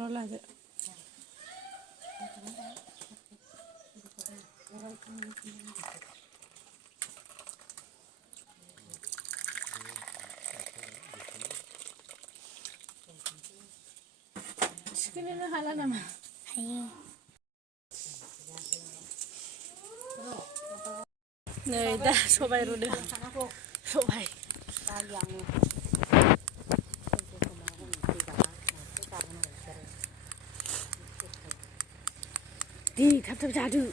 놀라지. 시키는 하려면 네, 나 소바이로 돼. 소바이. 디 탑탑 자두.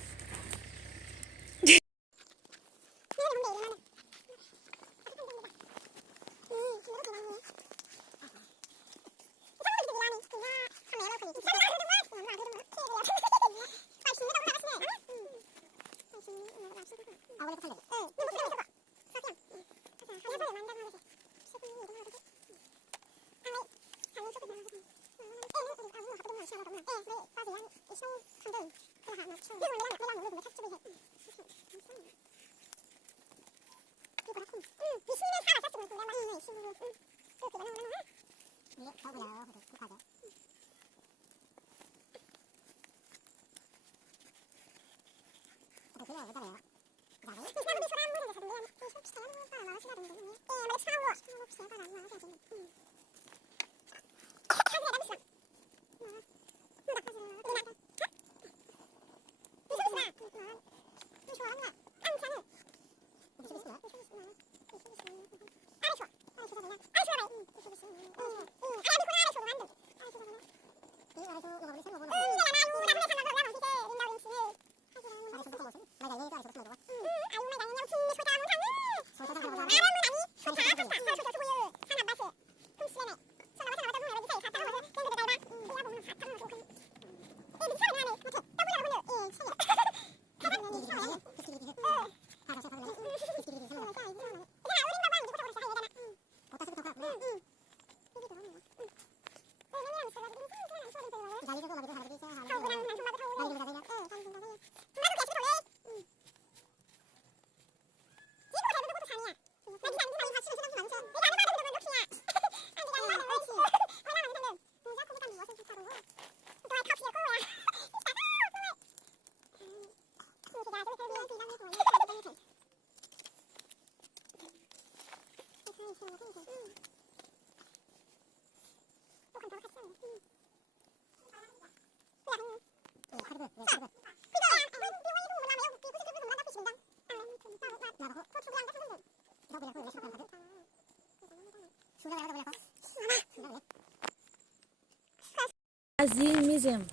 Azim Museum.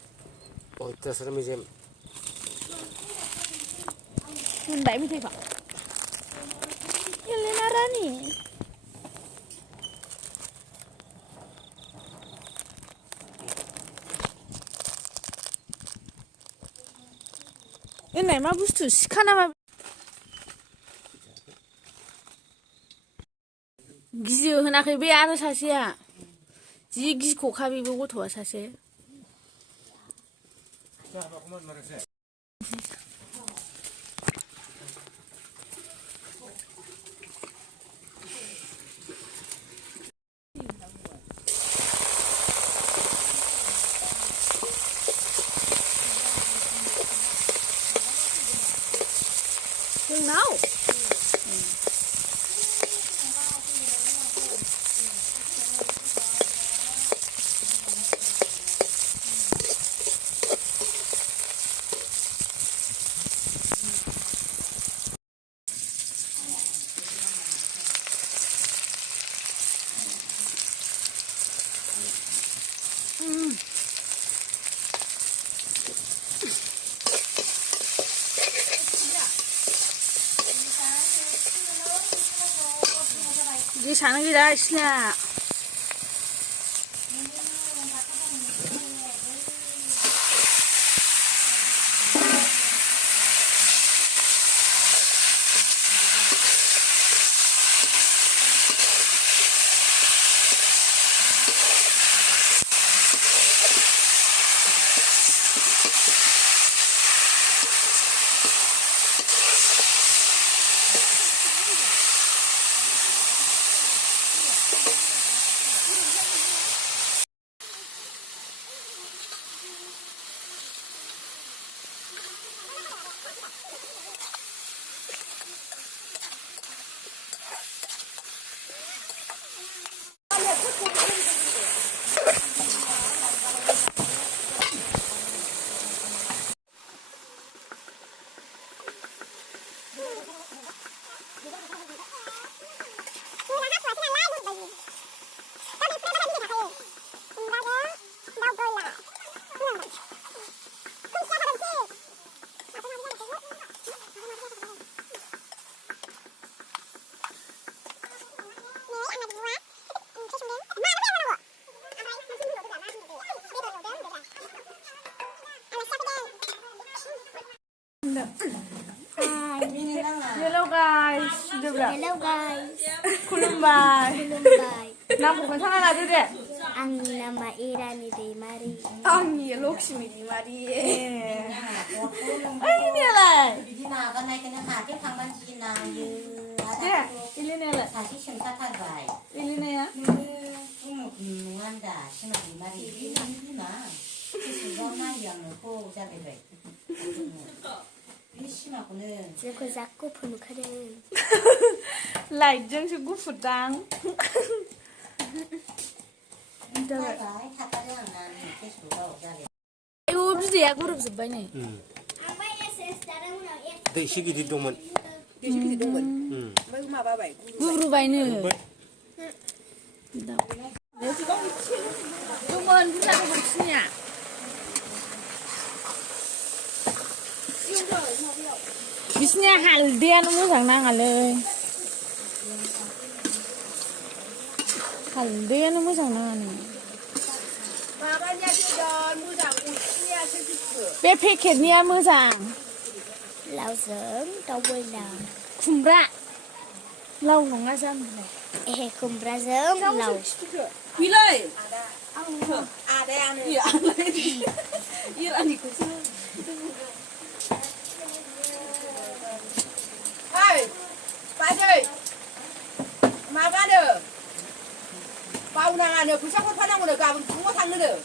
Oh, terserah museum. Hindi mi tayo. Yung linarani. Yun na, mabusto. Sikana gizi hanakai be ara saseya. Ji gizi kokabi be got'wa sase. Yung now. 이게 자는 게다 시냐. Hello guys udah berapa Hello guys, kulumbai Lumbai. nama bukan sana ada deh Ang nama Irani Demari. Anggi Lakshmi di mari ini lah ที่นาก็ในกันหาที่ทางบัญชีนาอยู่ deh ini nih lah หาที่เชิงท่าท่าใบ ini nih ya ผู้หมกนวลด่าใช่ไหมมาดีที่นั่นที่นาที่สุดยอดหน้าอย่างโคจะไปเลยนี่ชิมาคนนึง Zaku zaku penuh keren. lại jeung sự gút phật dang ได้ไหมถ้าเรื่องนั้นที่สุดเราจะเลย ibu bisa ya guru sebanyak nih दै एसे गिदिर दंमोन guru bayi Cuman bisa bersihnya. Bisnya haldian musang nangaleh. Haldian musang nangaleh. Mamanya don musang usia segitu. Be paketnya musang. Lau giỡn, đâu quên nào. Kumbra. Lau không asam. Kumbra giỡn, lau. Quý lời. À đây ăn này. Yên ăn thì cũng chưa. Ơi, ba ơi. Mà ba được. Bao nàng được, cứ chắc con phát năng được cả, cũng có thằng nữa được.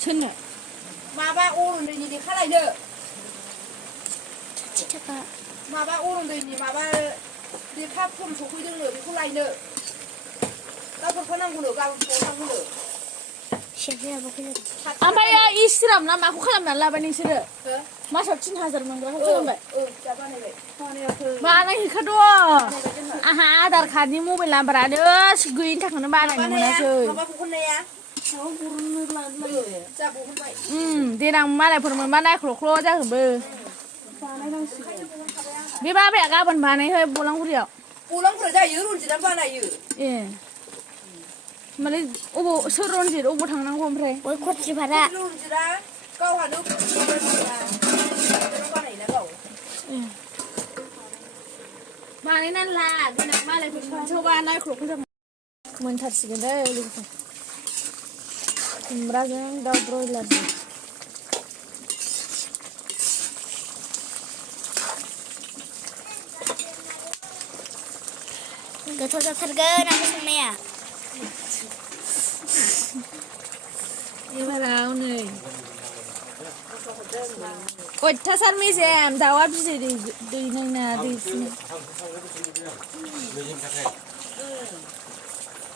Chân nè. Mà ba ô rồi nhìn thì khác này nữa. Chắc Mà ba ô rồi nhìn mà ba đi khác không số quy đương nữa thì không lại nữa. Tao con phát năng cũng được, cả cũng có thằng nữa. siapa bukan? Apa ya Islam nama aku kalam nala bani sire. Hả? Masa cin hazar mangga aku kalam bay. Siapa nih, Bek? Kau nih aku. Mana hikado. Aha adar khadi mu belam berada seguin tak kena bana ni mana cuy. Apa bukan nih ya? Kau burun lan lan. Siapa bukan baik? Dia nang mana pun mana klo jah be. Bi ba be aga ban bana he pulang kuriau. Pulang kerja yurun jiran mana yur? Eh. Malah obo seron jir obo thang nang kompre. Ôi khuất gì phải ạ? Yurun jiran. Kau hadu. Kau mana ini kau? Mana nan lah, dia nang mana pun coba naik klo kuriau. Mentar sih dah lihat. Merasa dah broiler. Gak tahu tergen aku sama ya. Ini marau nih. Kau tasar misem, jawab sih di nana di sini.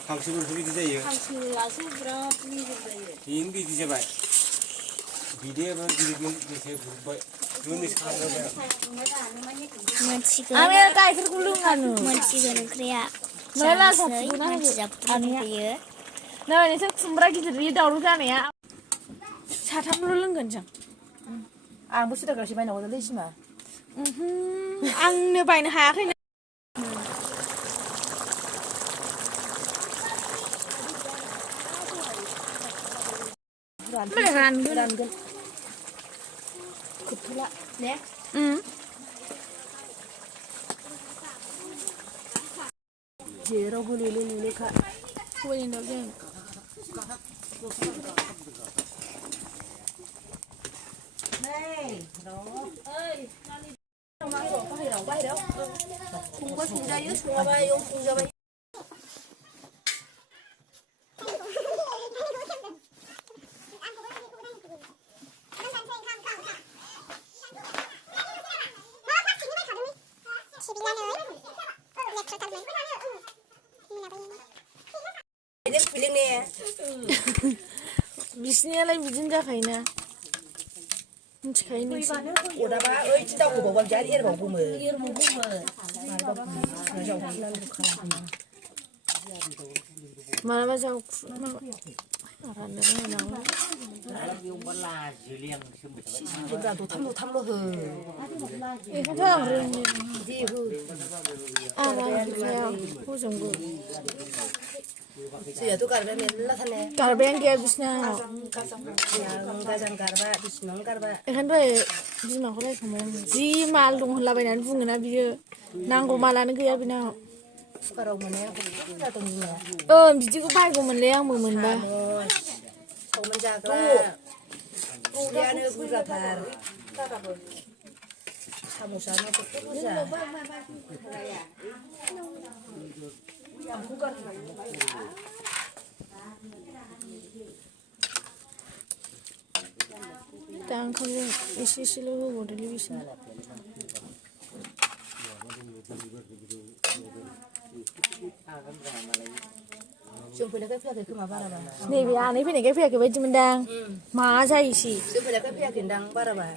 हांसोबो बिदि जायो Hasilnya berapa nih jadi? बेनो बिदि जाबाय बिदैयाबो गिदिर गिदिर बुबाय बेनि सायाव Mencikan. Ambil kayak gulungan lu. Mencikan kriya. Nela Saya satu nang. mencikan ya. Nah ini tuh sembra gitu di daur kan ya. Satam lu lengan jang. À, bố sẽ được cái nào đấy chứ mà. Ang ne bain ha kai. Beneran kan. Kutula, nè. Jero gulu kak. Kuwi ndo gen. này đó Có hay đâu bay đâu. Không có thùng ra dưới, thùng ra bay, thùng ra bay. Ini feeling nih. Bisnya lagi bijin jakayna. Micikayna sih. Udah ba, ơi chị đâu của bố trái đi bảo cùng mờ. Mana ba jau. Aran ne nang. dùng con là dữ liệu xương bị Chúng ta tụ thăm lo hờ. Eh ka thang ring ni. Gì hờ. Aran kaya. Hu jong go. Sudah tuh karena melah sana. गारबायानो गैया बिसिना Yang gajang karba, bisnong karba. बेखायनो दहाय बिमाखौ रायखांबाय आङो जि माल दं होनलाबायनानै बुङोना बियो नांगौ मालानो गैया बेनाव Sekarang mana yang kita tunggu ya. बिदिखौ बायगौमोनलै आंबो मोनबा Kau menjaga. Kuliahnya bukatar. Samusanya tuh buka. दा ओंखामजों एसे एसेल' होबावदोलै बिसोरनो Jom pilih kayak ke mana bara. नैबे आनै फैनायखाय फैयाखै बायदि मोनदां मा जायोसै Jom pilih kayak gendang bara bara.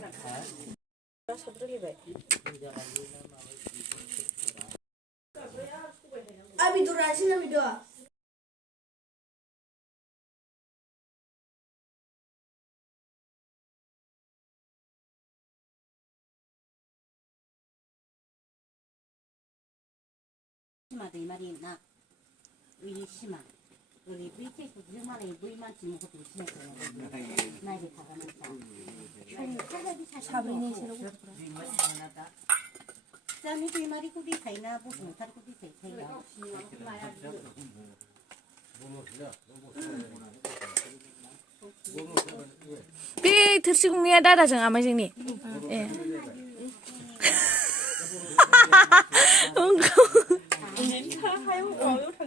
Abi durasi na video. 심하 대말이나 우리 심하 우리 밑에 그만에 부이만 지금 것도 심했어요. 나이를 가가면서 Sabrina sih. 짬이 대말이 꾸디 사이나 무슨 탈 꾸디 사이나 बे थोरसि गंनैया दादाजों आमाइजोंनि ए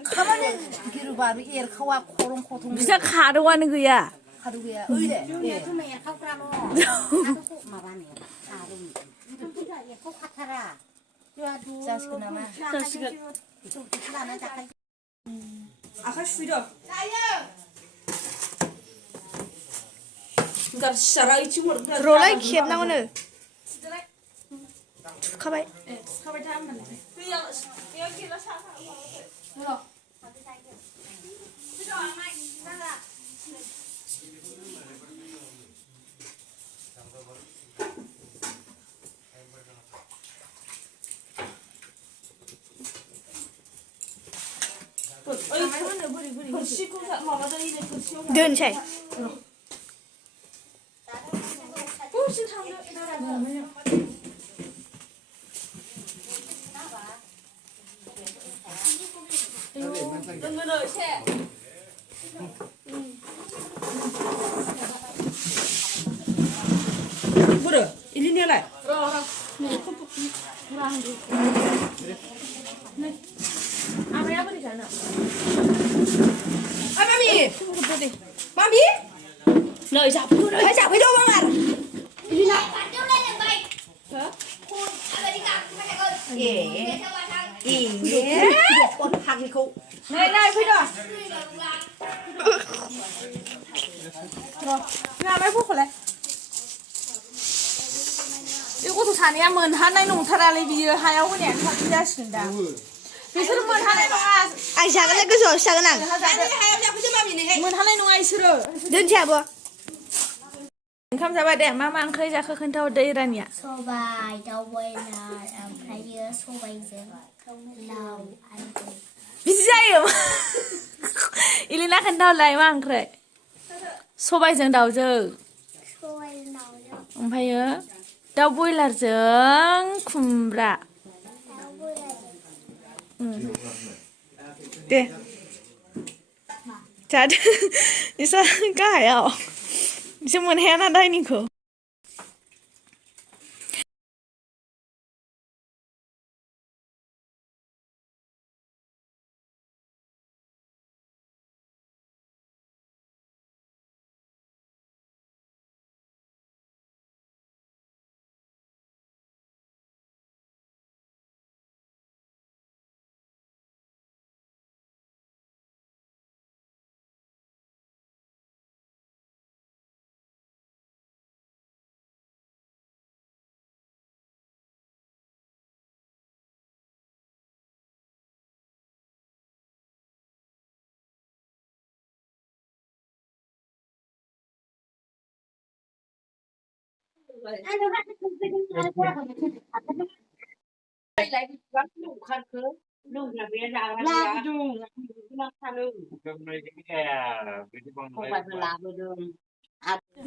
Kapan kiru baru kawa korong kotong. बिसा खादौआनो गैया Aduh ya. Udah. 처음에 카우라로 하고 마바네 아름 이거 꼭 카타라 요아두 자식 nama. 좀 불안한 작가 Akas video. Enggak secara itu र'लाय खेबनांगौनो थुखाबाय दोनसै Bro, ini nih lah. आमाया बोरै जानो Mami. Mami. नै जाफैदो नै Ayo video bangar. Iya. Kon hakiku. नै नै फैदो र' आमाय बख'लाय बे गथ' सानैया मोनहानाय नंथारालै बियो हायाव होनायानो साबसिन जासिगोन दा बिसोर मोनहानाय नङा आं जागोन गोसोआव जागोन आं मोनहानाय नङा इसोरो दोनसै आब' ओंखाम जाबाय दे मा मा ओंख्रि जाखो खोन्थाहरदो इरानिया सबाय दाउ बयलार ओमफ्रायो सबायजों लाव आलु बिदि जायो इलिना खोन्थाहरलाय मा ओंख्रि सबायजों दाउजों सबायजों दाउजों ओमफ्रायो दाउ बयलारजों खुमब्रा दाउ बयलारजों दे जादो इसा गाहायाव इसो मोनहायाना दायनिखौ 막 하는 그럼 이제 비디 방 고가 들라거든.